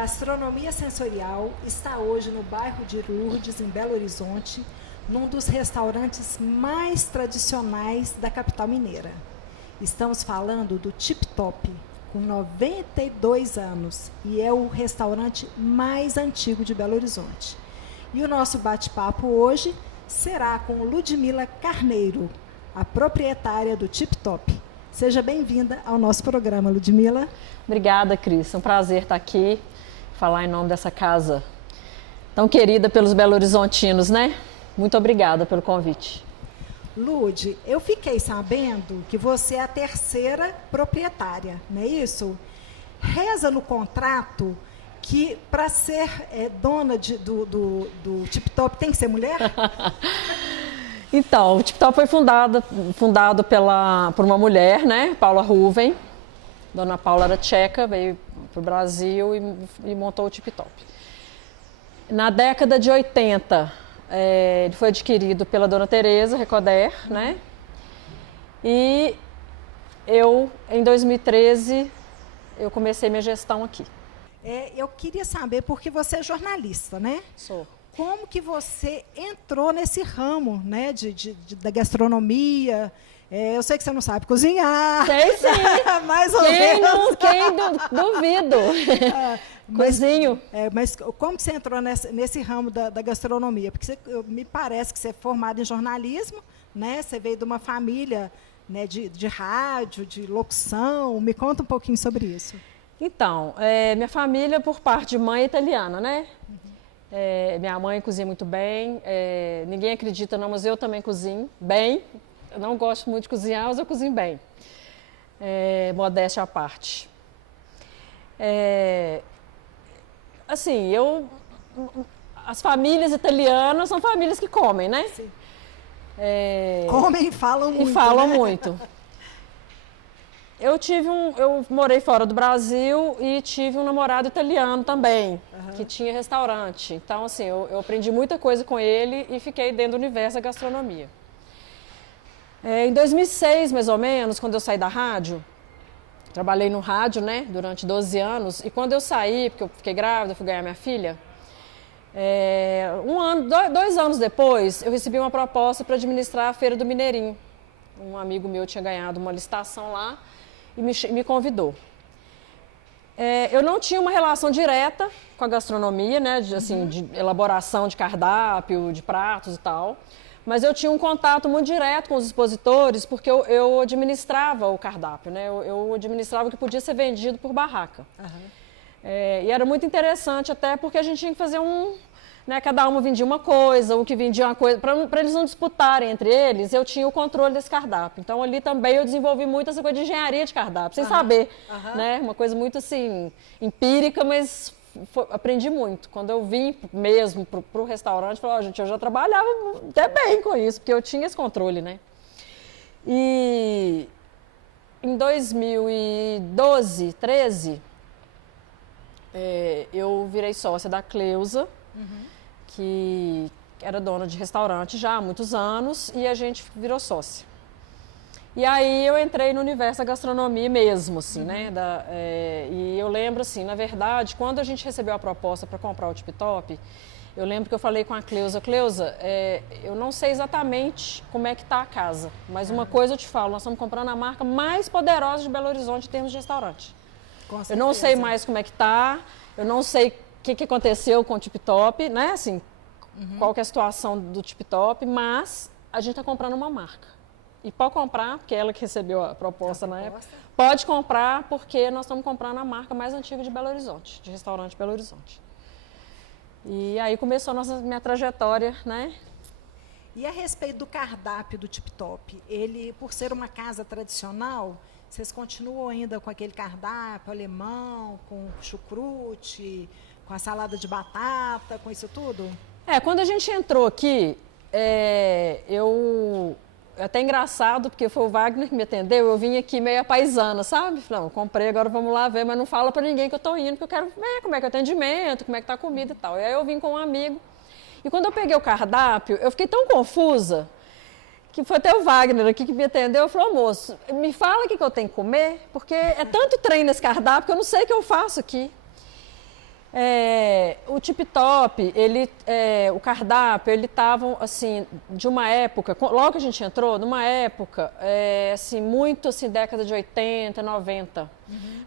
Gastronomia Sensorial está hoje no bairro de Lourdes, em Belo Horizonte, num dos restaurantes mais tradicionais da capital mineira. Estamos falando do Tip Top, com 92 anos, e é o restaurante mais antigo de Belo Horizonte. E o nosso bate-papo hoje será com Ludmila Carneiro, a proprietária do Tip Top. Seja bem-vinda ao nosso programa, Ludmila. Obrigada, Cris. É um prazer estar aqui, falar em nome dessa casa tão querida pelos belo-horizontinos, né? Muito obrigada pelo convite. Lud, eu fiquei sabendo que você é a terceira proprietária, não é isso? Reza no contrato que para ser dona do Tip Top tem que ser mulher? Então, o Tip Top foi fundado por uma mulher, né? Paula Ruven. Dona Paula era tcheca, veio para o Brasil e montou o Tip Top. Na década de 80, ele foi adquirido pela Dona Tereza Recoder, né? E em 2013, eu comecei minha gestão aqui. Eu queria saber, porque você é jornalista, né? Sou. Como que você entrou nesse ramo, né, da gastronomia? Eu sei que você não sabe cozinhar. Sei sim. Mais ou menos. Quem duvido. Cozinho. Mas como que você entrou nesse ramo da gastronomia? Porque me parece que você é formada em jornalismo, né? Você veio de uma família, né, de rádio, de locução. Me conta um pouquinho sobre isso. Então, minha família, por parte de mãe, é italiana, né? Minha mãe cozinha muito bem. Ninguém acredita não, mas eu também cozinho bem. Eu não gosto muito de cozinhar, mas eu cozinho bem. Modéstia à parte. Assim, as famílias italianas são famílias que comem, né? Sim. Comem e falam muito. E falam né? muito. Eu morei fora do Brasil e tive um namorado italiano também, que tinha restaurante. Então, assim, eu aprendi muita coisa com ele e fiquei dentro do universo da gastronomia. Em 2006, mais ou menos, quando eu saí da rádio, trabalhei no rádio, né, durante 12 anos, e quando eu saí, porque eu fiquei grávida, fui ganhar minha filha, 2 anos depois, eu recebi uma proposta para administrar a Feira do Mineirinho. Um amigo meu tinha ganhado uma licitação lá e me convidou. Eu não tinha uma relação direta com a gastronomia, né, de elaboração de cardápio, de pratos e tal, mas eu tinha um contato muito direto com os expositores, porque eu administrava o cardápio, né? Eu administrava o que podia ser vendido por barraca. E era muito interessante até porque a gente tinha que fazer né, cada um vendia uma coisa, o que vendia uma coisa, para eles não disputarem entre eles, eu tinha o controle desse cardápio. Então ali também eu desenvolvi muito essa coisa de engenharia de cardápio, sem saber, né? Uma coisa muito assim, empírica, mas aprendi muito. Quando eu vim mesmo para o restaurante, falei, gente, eu já trabalhava até bem com isso, porque eu tinha esse controle, né? E em 2012, 13, eu virei sócia da Cleusa, que era dona de restaurante já há muitos anos, e a gente virou sócia. E aí eu entrei no universo da gastronomia mesmo, assim, né? E eu lembro, assim, na verdade, quando a gente recebeu a proposta para comprar o Tip Top, eu lembro que eu falei com a Cleusa, eu não sei exatamente como é que está a casa, mas uma coisa eu te falo, nós estamos comprando a marca mais poderosa de Belo Horizonte em termos de restaurante. Eu não sei mais como é que está, eu não sei o que aconteceu com o Tip Top, né? Assim, qual que é a situação do Tip Top, mas a gente está comprando uma marca. E pode comprar, porque ela que recebeu a proposta na época. Pode comprar, porque nós estamos comprando a marca mais antiga de Belo Horizonte, de restaurante Belo Horizonte. E aí começou minha trajetória, né? E a respeito do cardápio do Tip Top, ele, por ser uma casa tradicional, vocês continuam ainda com aquele cardápio alemão, com chucrute, com a salada de batata, com isso tudo? Quando a gente entrou aqui, é até engraçado, porque foi o Wagner que me atendeu, eu vim aqui meio paisana, sabe? Falei, não, comprei, agora vamos lá ver, mas não fala pra ninguém que eu tô indo, porque eu quero ver como é que é o atendimento, como é que tá a comida e tal. E aí eu vim com um amigo, e quando eu peguei o cardápio, eu fiquei tão confusa, que foi até o Wagner aqui que me atendeu, falou, moço, me fala o que eu tenho que comer, porque é tanto trem nesse cardápio que eu não sei o que eu faço aqui. O Tip Top, o cardápio, ele estava, assim, de uma época, logo que a gente entrou, numa época, assim, muito, assim, década de 80, 90.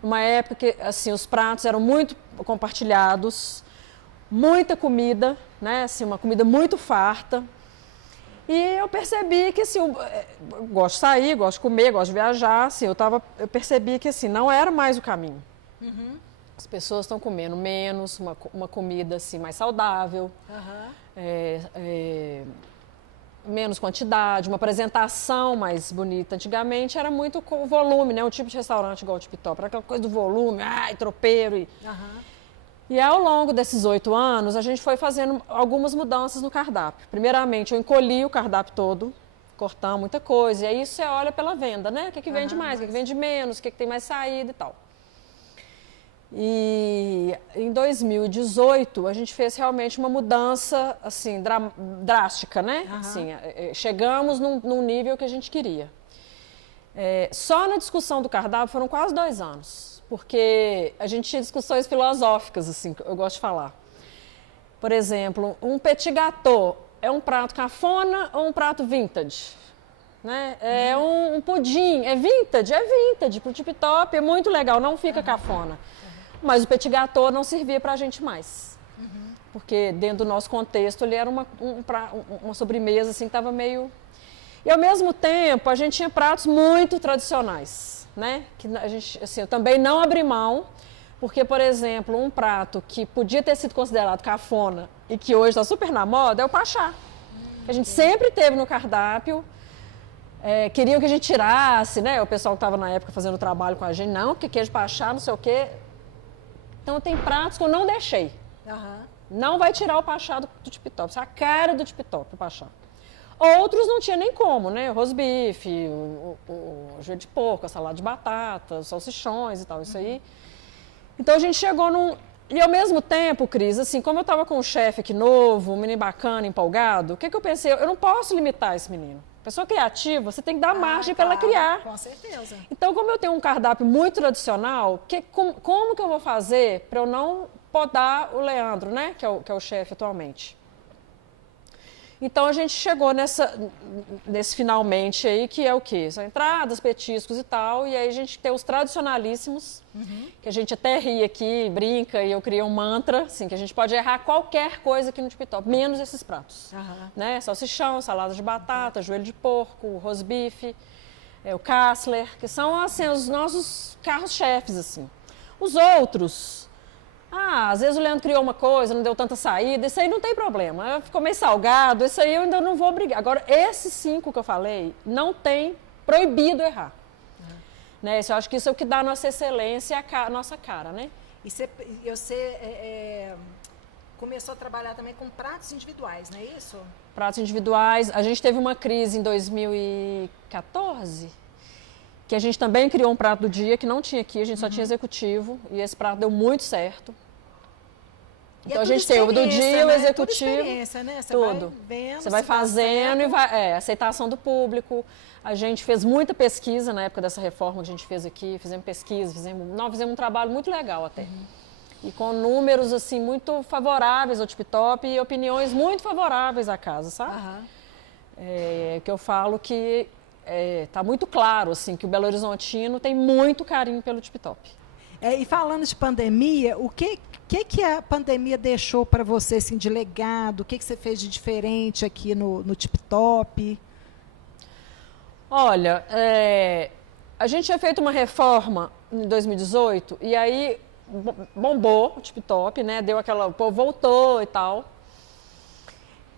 Uma época que, assim, os pratos eram muito compartilhados, muita comida, né, assim, uma comida muito farta. E eu percebi que, assim, eu gosto de sair, gosto de comer, gosto de viajar, assim, eu percebi que, assim, não era mais o caminho. As pessoas estão comendo menos, uma comida assim, mais saudável, menos quantidade, uma apresentação mais bonita. Antigamente era muito com volume, né? Um tipo de restaurante igual o Tip Top, era aquela coisa do volume, tropeiro. E ao longo desses 8 anos, a gente foi fazendo algumas mudanças no cardápio. Primeiramente, eu encolhi o cardápio todo, cortando muita coisa, e aí você olha pela venda, né? O que vende mais, o que vende menos, o que tem mais saída e tal. E em 2018 a gente fez realmente uma mudança assim drástica, né? Assim, chegamos num nível que a gente queria. Só na discussão do cardápio foram quase 2 anos, porque a gente tinha discussões filosóficas, assim, eu gosto de falar. Por exemplo, um petit gâteau é um prato cafona ou um prato vintage? Né? É um pudim, é vintage, pro Tip Top é muito legal, não fica cafona. Mas o petit gâteau não servia para a gente mais. Porque dentro do nosso contexto ele era uma sobremesa assim, que estava meio... E ao mesmo tempo a gente tinha pratos muito tradicionais, né? Que a gente, assim, eu também não abri mão, porque, por exemplo, um prato que podia ter sido considerado cafona e que hoje está super na moda é o pachá. Que a gente sempre teve no cardápio. Queriam que a gente tirasse, né? O pessoal que estava na época fazendo o trabalho com a gente, não, porque queijo pachá, não sei o quê. Então, tem pratos que eu não deixei. Não vai tirar o pachá do Tip Top. Isso é a cara do Tip Top, o pachá. Outros não tinha nem como, né? O rosbife, o joelho de porco, a salada de batata, os salsichões e tal, isso aí. Então, a gente chegou num... E, ao mesmo tempo, Cris, assim, como eu estava com um chefe aqui novo, um menino bacana, empolgado, o que eu pensei? Eu não posso limitar esse menino. Pessoa criativa, você tem que dar margem para ela criar. Com certeza. Então, como eu tenho um cardápio muito tradicional, como que eu vou fazer para eu não podar o Leandro, né? Que é o chefe atualmente. Então, a gente chegou nesse finalmente aí, que é o quê? São entradas, petiscos e tal, e aí a gente tem os tradicionalíssimos, que a gente até ri aqui, brinca, e eu criei um mantra, assim, que a gente pode errar qualquer coisa aqui no Tip Top, menos esses pratos. Né? Salsichão, salada de batata, joelho de porco, rosbife, o Kassler, que são, assim, os nossos carros-chefes, assim. Os outros... às vezes o Leandro criou uma coisa, não deu tanta saída, isso aí não tem problema. Ficou meio salgado, isso aí eu ainda não vou brigar. Agora, esses 5 que eu falei, não tem proibido errar. Né? Eu acho que isso é o que dá a nossa excelência e a nossa cara, né? E você começou a trabalhar também com pratos individuais, não é isso? Pratos individuais. A gente teve uma crise em 2014, que a gente também criou um prato do dia que não tinha aqui, a gente só tinha executivo, e esse prato deu muito certo. Então a gente tem o do dia, o executivo, né? tudo. Você vai fazendo e vai, aceitação do público. A gente fez muita pesquisa na época dessa reforma que a gente fez aqui, fizemos pesquisa, fizemos um trabalho muito legal até. E com números assim muito favoráveis ao Tip Top e opiniões muito favoráveis à casa, sabe? Que eu falo que tá muito claro assim que o Belo Horizontino tem muito carinho pelo Tip Top. E falando de pandemia, o que a pandemia deixou para você assim, de legado? O que você fez de diferente aqui no Tip Top? Olha, a gente tinha feito uma reforma em 2018 e aí bombou o Tip Top, né? Deu aquela, o povo voltou e tal.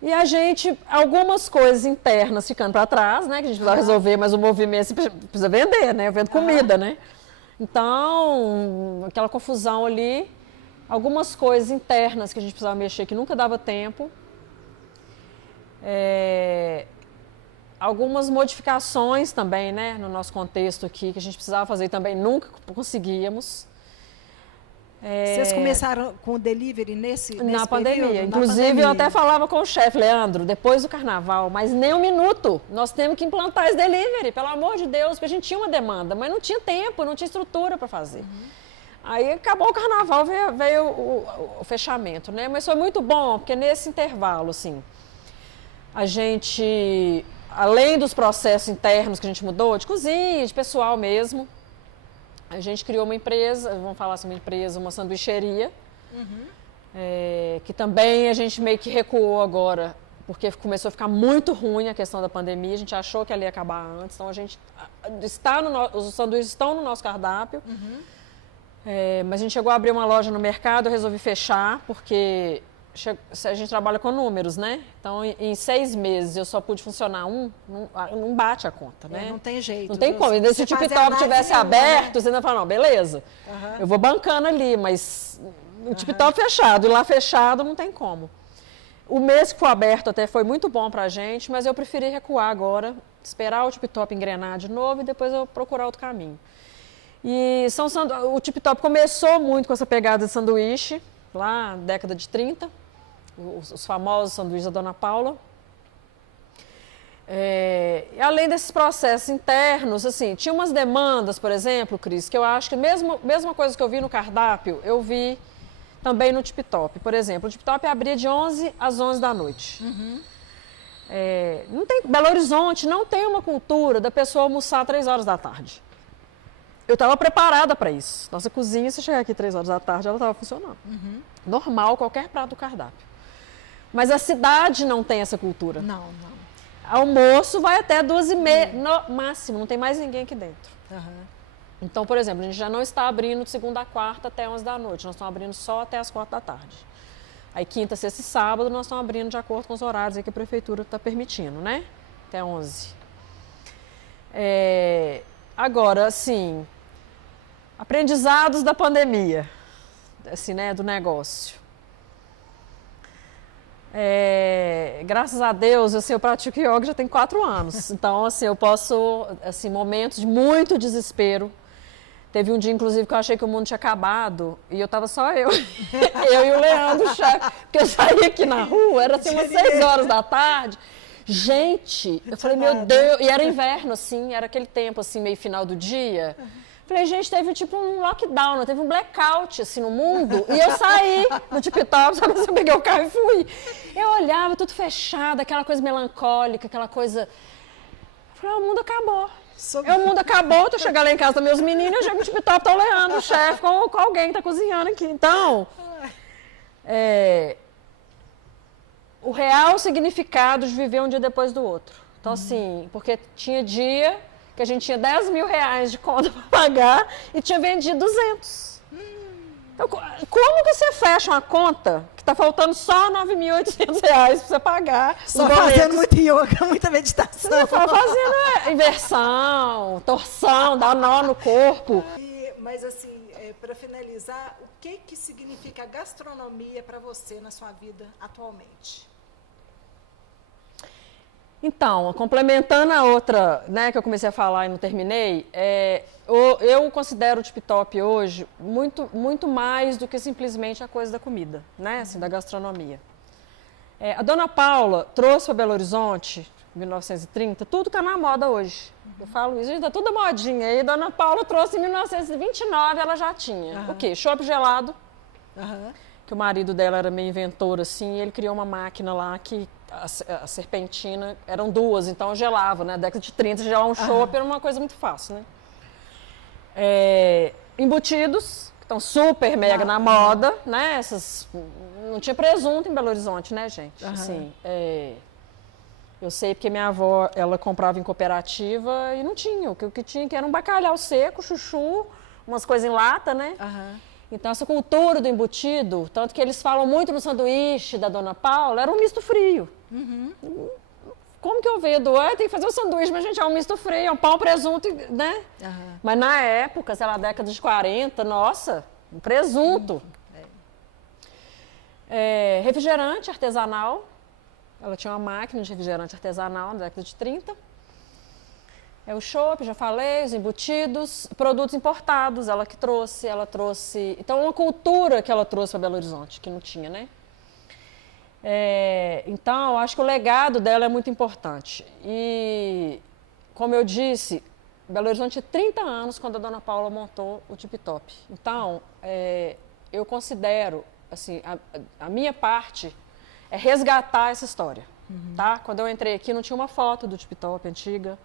E a gente, algumas coisas internas ficando para trás, né? Que a gente precisava resolver, mas o movimento precisa vender, né? Eu vendo comida, né? Então, aquela confusão ali, algumas coisas internas que a gente precisava mexer que nunca dava tempo. Algumas modificações também, né? No nosso contexto aqui, que a gente precisava fazer e também nunca conseguíamos. Vocês começaram com o delivery nesse na pandemia. período? Inclusive, eu até falava com o chefe, Leandro, depois do carnaval, mas nem um minuto. Nós temos que implantar esse delivery, pelo amor de Deus, porque a gente tinha uma demanda, mas não tinha tempo, não tinha estrutura para fazer. Aí acabou o carnaval, veio o fechamento, né? Mas foi muito bom, porque nesse intervalo, assim, a gente, além dos processos internos que a gente mudou, de cozinha, de pessoal mesmo, a gente criou uma empresa, vamos falar assim, uma sanduicheria, que também a gente meio que recuou agora, porque começou a ficar muito ruim a questão da pandemia, a gente achou que ela ia acabar antes, então a gente os sanduíches estão no nosso cardápio, mas a gente chegou a abrir uma loja no mercado, eu resolvi fechar, porque a gente trabalha com números, né? Então, em 6 meses eu só pude funcionar não bate a conta, né? Não tem jeito. Não tem como. Se o TikTok tivesse aberto, você ainda fala, não, beleza, eu vou bancando ali, mas o TikTok fechado, e lá fechado não tem como. O mês que foi aberto até foi muito bom pra gente, mas eu preferi recuar agora, esperar o TikTok engrenar de novo e depois eu procurar outro caminho. E o TikTok começou muito com essa pegada de sanduíche, lá na década de 30, os famosos sanduíches da Dona Paula. E além desses processos internos, assim, tinha umas demandas, por exemplo, Cris, que eu acho que mesma coisa que eu vi no cardápio, eu vi também no TikTok. Por exemplo, o TikTok abria de 11 às 11 da noite. Belo Horizonte não tem uma cultura da pessoa almoçar 3 horas da tarde. Eu estava preparada para isso. Nossa cozinha, se chegar aqui 3 horas da tarde, ela estava funcionando. Normal, qualquer prato do cardápio. Mas a cidade não tem essa cultura. Não. Almoço vai até 2h30, no máximo, não tem mais ninguém aqui dentro. Então, por exemplo, a gente já não está abrindo de segunda a quarta até 11 da noite, nós estamos abrindo só até as 4 da tarde. Aí quinta, sexta e sábado nós estamos abrindo de acordo com os horários aí que a prefeitura está permitindo, né? Até 11. Agora, assim, aprendizados da pandemia, assim, né, do negócio. Graças a Deus, assim, eu pratico yoga já tem 4 anos. Então, assim, eu posso, assim, momentos de muito desespero. Teve um dia, inclusive, que eu achei que o mundo tinha acabado e eu tava só eu. Eu e o Leandro, o chefe. Porque eu saí aqui na rua, era assim umas 6 horas da tarde. Gente, eu falei, meu Deus, e era inverno, assim, era aquele tempo, assim, meio final do dia. Falei, gente, teve tipo um lockdown, teve um blackout, assim, no mundo. E eu saí do TikTok, sabe, eu peguei o carro e fui. Eu olhava, tudo fechado, aquela coisa melancólica, aquela coisa... Eu falei, o mundo acabou. O mundo acabou, tô chegando lá em casa dos meus meninos, eu chego no TikTok, tá o Leandro, o chefe, com alguém que tá cozinhando aqui. Então, o real significado de viver um dia depois do outro. Então, assim, porque tinha dia que a gente tinha 10 mil reais de conta para pagar e tinha vendido 200. Então, como que você fecha uma conta que está faltando só 9.800 reais para você pagar? Só fazendo muito yoga, muita meditação. Você está fazendo inversão, torção, dá nó no corpo. Mas assim, para finalizar, o que significa a gastronomia para você na sua vida atualmente? Então, complementando a outra, né, que eu comecei a falar e não terminei, eu considero o TikTok hoje muito mais do que simplesmente a coisa da comida, né, assim, da gastronomia. A Dona Paula trouxe para Belo Horizonte, em 1930, tudo que está na moda hoje. Eu falo isso, está tudo modinha. E a Dona Paula trouxe em 1929, ela já tinha. O quê? Chopp gelado, que o marido dela era meio inventor, assim, e ele criou uma máquina lá que a serpentina, eram 2, então eu gelava, né? Na década de 30, gelar um chopp era uma coisa muito fácil, né? Embutidos, que estão super mega na moda, né? Não tinha presunto em Belo Horizonte, né, gente? Assim, eu sei porque minha avó, ela comprava em cooperativa e não tinha. O que tinha que era um bacalhau seco, chuchu, umas coisas em lata, né? Então, essa cultura do embutido, tanto que eles falam muito no sanduíche da Dona Paula, era um misto frio. Como que eu vejo? Tem que fazer um sanduíche, mas, gente, é um misto frio, é um pão, presunto, né? Mas na época, sei lá, década de 40, nossa, um presunto. Refrigerante artesanal. Ela tinha uma máquina de refrigerante artesanal na década de 30. O chopp, já falei, os embutidos, produtos importados, ela trouxe... Então, uma cultura que ela trouxe para Belo Horizonte, que não tinha, né? Então, eu acho que o legado dela é muito importante. E, como eu disse, Belo Horizonte tinha 30 anos quando a dona Paula montou o Tip Top. Então, eu considero, assim, a minha parte é resgatar essa história, tá? Quando eu entrei aqui não tinha uma foto do Tip Top antiga.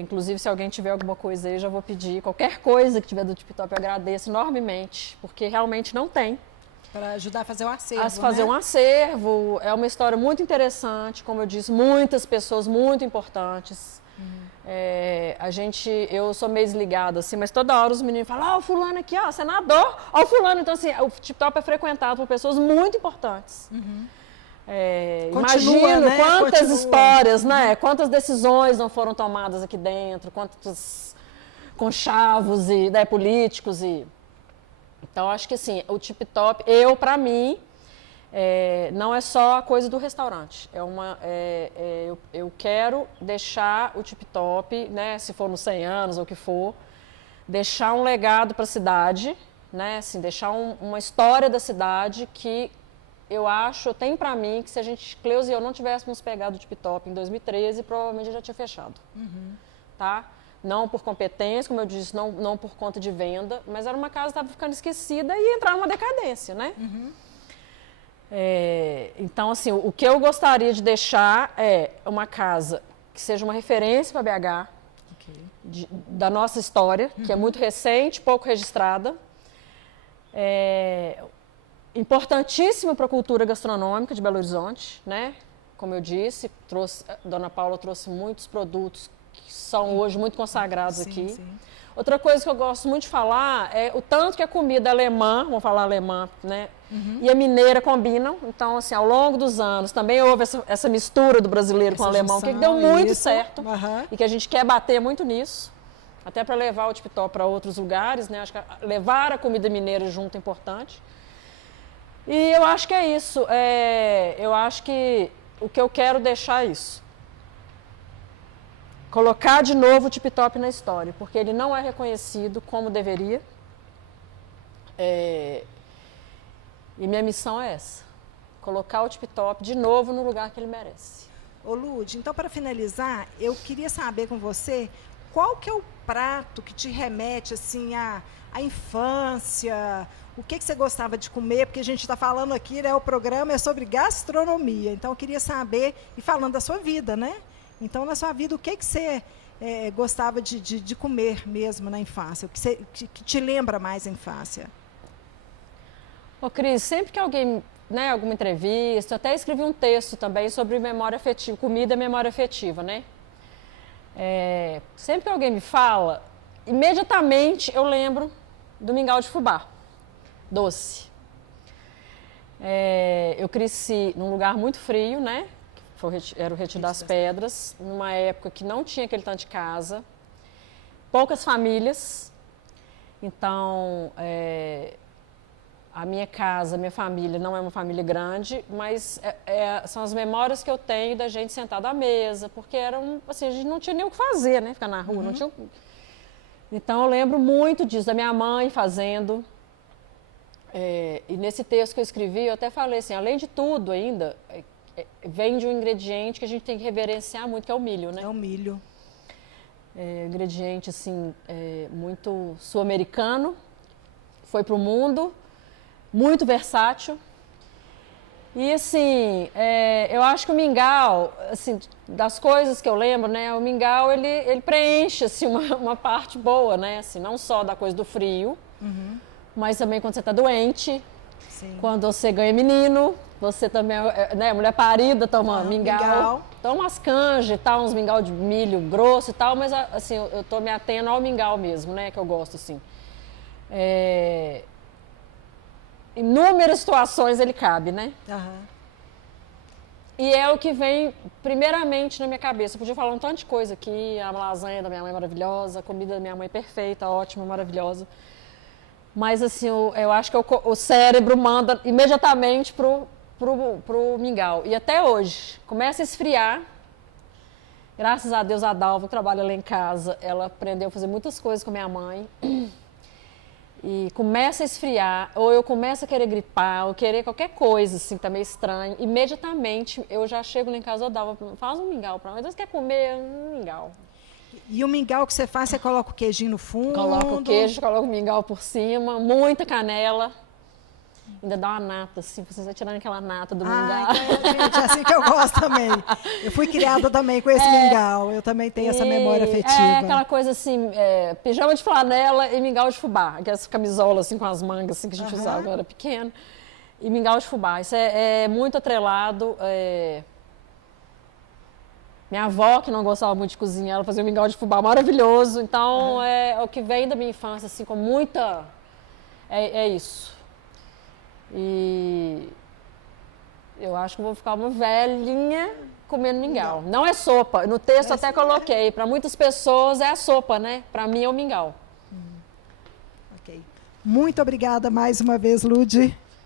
Inclusive, se alguém tiver alguma coisa aí, já vou pedir. Qualquer coisa que tiver do Tip Top, eu agradeço enormemente, porque realmente não tem. Para ajudar a fazer o acervo, fazer um acervo. É uma história muito interessante, como eu disse, muitas pessoas muito importantes. Eu sou meio desligada, assim, mas toda hora os meninos falam, o fulano aqui, senador, o fulano. Então, assim, o Tip Top é frequentado por pessoas muito importantes. Imagino, né? Quantas histórias, né? Quantas decisões não foram tomadas aqui dentro, quantos conchavos e, né, políticos e... Então, acho que assim, o Tip Top, para mim, não é só a coisa do restaurante. Eu quero deixar o Tip Top, né, se for nos 100 anos ou o que for, deixar um legado para a cidade, né, assim, deixar uma história da cidade que eu tenho para mim que se a gente, Cleusa e eu, não tivéssemos pegado o Tip Top em 2013, provavelmente já tinha fechado. Tá? Não por competência, como eu disse, não por conta de venda, mas era uma casa que estava ficando esquecida e ia entrar numa decadência, né? Então, assim, o que eu gostaria de deixar é uma casa que seja uma referência para BH, da nossa história, que é muito recente, pouco registrada, importantíssima para a cultura gastronômica de Belo Horizonte, né? Como eu disse, Dona Paula trouxe muitos produtos que são hoje muito consagrados aqui. Sim. Outra coisa que eu gosto muito de falar é o tanto que a comida alemã, vamos falar alemã, né? E a mineira combinam. Então, assim, ao longo dos anos também houve essa mistura do brasileiro com o alemão, que deu muito certo e que a gente quer bater muito nisso. Até para levar o Tip Top para outros lugares, né? Acho que levar a comida mineira junto é importante. E eu acho que é isso. Eu acho que o que eu quero deixar é isso. Colocar de novo o Tip Top na história, porque ele não é reconhecido como deveria. E minha missão é essa. Colocar o Tip Top de novo no lugar que ele merece. Ô Lude, então para finalizar, eu queria saber com você qual que é o prato que te remete assim à infância, o que você gostava de comer, porque a gente está falando aqui, né, o programa é sobre gastronomia, então eu queria saber, e falando da sua vida, né? Então, na sua vida, o que você gostava de comer mesmo na infância? O que te lembra mais a infância? Ô, Cris, sempre que alguém, né, alguma entrevista, eu até escrevi um texto também sobre memória afetiva, comida e memória afetiva, né? Sempre que alguém me fala, imediatamente eu lembro do mingau de fubá, doce. Eu cresci num lugar muito frio, né? Era o Retiro das Pedras, numa época que não tinha aquele tanto de casa, poucas famílias. Então, a minha casa, a minha família não é uma família grande, mas são as memórias que eu tenho da gente sentada à mesa, porque assim, a gente não tinha nem o que fazer, né? Ficar na rua, não tinha. Então, eu lembro muito disso, da minha mãe fazendo. E nesse texto que eu escrevi, eu até falei assim, além de tudo ainda, vem de um ingrediente que a gente tem que reverenciar muito, que é o milho, né? É o milho. Um ingrediente, assim, muito sul-americano, foi para o mundo, muito versátil. E, assim, eu acho que o mingau, assim, das coisas que eu lembro, né? O mingau, ele preenche, assim, uma parte boa, né? Assim, não só da coisa do frio, mas também quando você está doente, quando você ganha menino, você também, né, mulher parida toma mingau. Toma umas canjas e tal, uns mingau de milho grosso e tal, mas assim, eu tô me atendo ao mingau mesmo, né, que eu gosto, assim. Inúmeras situações ele cabe, né? E é o que vem primeiramente na minha cabeça. Eu podia falar um tanto de coisa aqui, a lasanha da minha mãe é maravilhosa, a comida da minha mãe é perfeita, ótima, maravilhosa. Mas, assim, eu acho que o cérebro manda imediatamente pro mingau. E até hoje, começa a esfriar. Graças a Deus, a Dalva, que trabalha lá em casa, ela aprendeu a fazer muitas coisas com a minha mãe. E começa a esfriar, ou eu começo a querer gripar, ou querer qualquer coisa, assim, tá meio estranho. Imediatamente, eu já chego lá em casa, Dalva, faz um mingau pra mim. Mas você quer comer um mingau? E o mingau que você faz, você coloca o queijinho no fundo? Coloca o queijo, coloca o mingau por cima, muita canela. Ainda dá uma nata, assim, você vai tirando aquela nata do mingau. Gente, é assim que eu gosto também. Eu fui criada também com esse mingau, eu também tenho essa memória afetiva. É aquela coisa assim, pijama de flanela e mingau de fubá, aquelas camisolas assim com as mangas assim, que a gente usava quando era pequeno. E mingau de fubá, isso é muito atrelado. Minha avó, que não gostava muito de cozinhar, ela fazia um mingau de fubá maravilhoso. Então, é o que vem da minha infância, assim, com muita... É isso. E eu acho que eu vou ficar uma velhinha comendo mingau. Não é sopa. No texto até coloquei. Para muitas pessoas é a sopa, né? Para mim é o mingau. Ok. Muito obrigada mais uma vez, Lude.